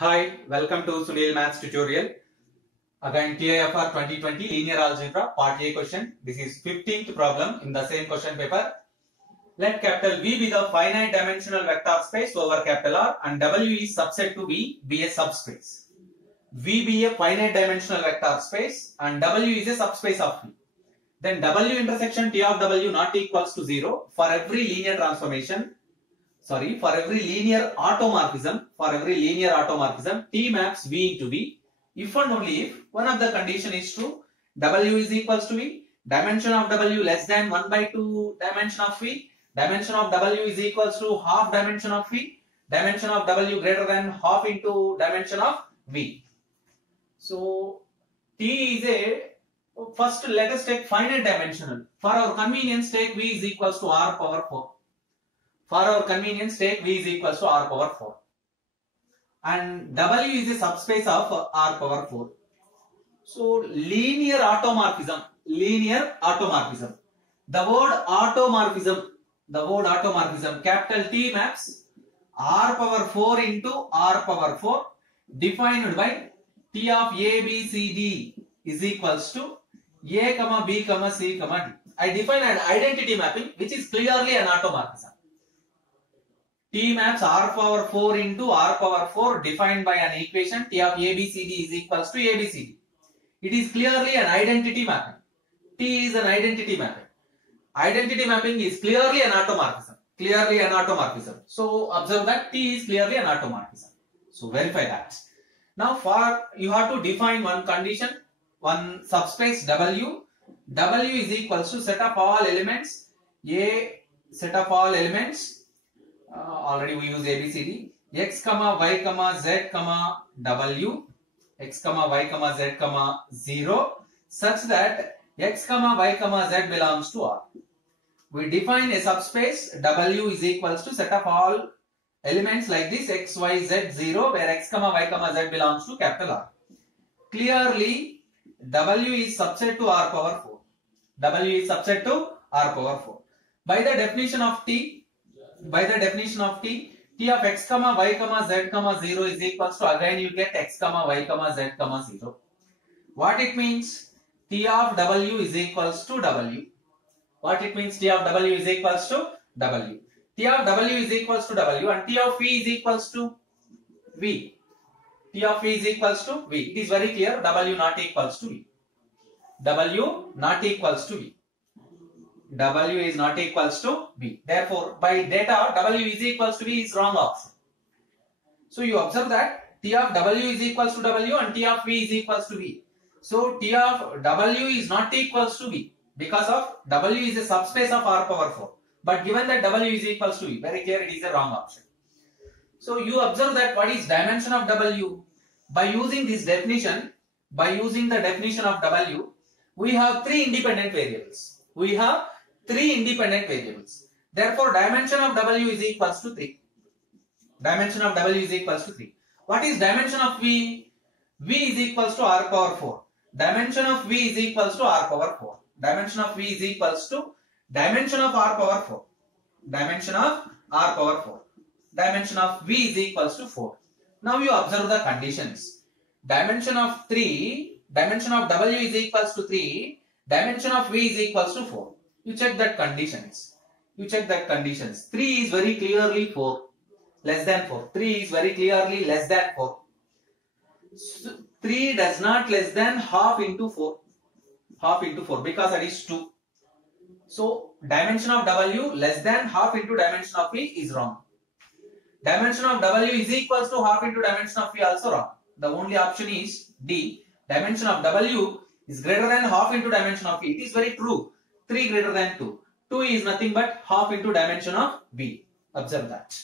Hi, welcome to Sunil Maths tutorial. Again, TIFR 2020 Linear Algebra Part A question. This is 15th problem in the same question paper. Let capital V be the finite dimensional vector space over capital R and W is subset to V be a subspace. V be a finite dimensional vector space and W is a subspace of V. Then W intersection T of W not equals to 0 for every linear transformation. For every linear automorphism, T maps V into V if and only if one of the condition is true. W is equals to V, dimension of W less than 1 by 2 dimension of V, dimension of W is equals to half dimension of V, dimension of W greater than half into dimension of V. So T is a, first let us take finite dimensional. For our convenience take V is equals to R power 4. For our convenience take V is equals to R power 4. And W is a subspace of R power 4. So linear automorphism. The word automorphism, capital T maps R power 4 into R power 4 defined by T of A, B, C, D is equals to A, B, C, D. I define an identity mapping which is clearly an automorphism. T maps R power 4 into R power 4 defined by an equation T of ABCD is equals to ABCD. It is clearly an identity mapping. T is an identity mapping. Identity mapping is clearly an automorphism. So observe that T is clearly an automorphism. So verify that. Now you have to define one condition, one subspace W. W is equals to set of all elements. A set of all elements. Already we use ABCD. X, Y, Z, W. X, Y, Z, 0. Such that X, Y, Z belongs to R. We define a subspace W is equals to set of all elements like this X, Y, Z, 0 where X, Y, Z belongs to capital R. Clearly W is subset to R power 4. By the definition of T, T of X, Y, Z, 0 is equals to, again you get X, Y, Z, 0. What it means? T of W is equals to W. What it means? T of W is equals to W. T of W is equals to W and T of V is equals to V. T of V is equals to V. It is very clear. W not equals to V. W is not equals to V. Therefore, by data, W is equals to V is wrong option. So you observe that T of W is equals to W and T of V is equals to V. So T of W is not equals to V because of W is a subspace of R power 4. But given that W is equals to V, very clear it is a wrong option. So you observe that what is dimension of W? By using this definition, of W, we have three independent variables. Therefore, dimension of W is equals to 3. What is dimension of V? V is equals to R power 4. Dimension of V is equals to R power 4. Dimension of V is equals to dimension of R power 4. Dimension of V is equals to 4. Now you observe the conditions. Dimension of W is equals to 3. Dimension of V is equals to 4. You check that conditions. 3 is very clearly 4. Less than 4. 3 is very clearly less than 4. 3 does not less than half into 4. Because that is 2. So dimension of W less than half into dimension of V is wrong. Dimension of W is equals to half into dimension of V also wrong. The only option is D. Dimension of W is greater than half into dimension of V. It is very true. 3 greater than 2. 2 is nothing but half into dimension of V. Observe that.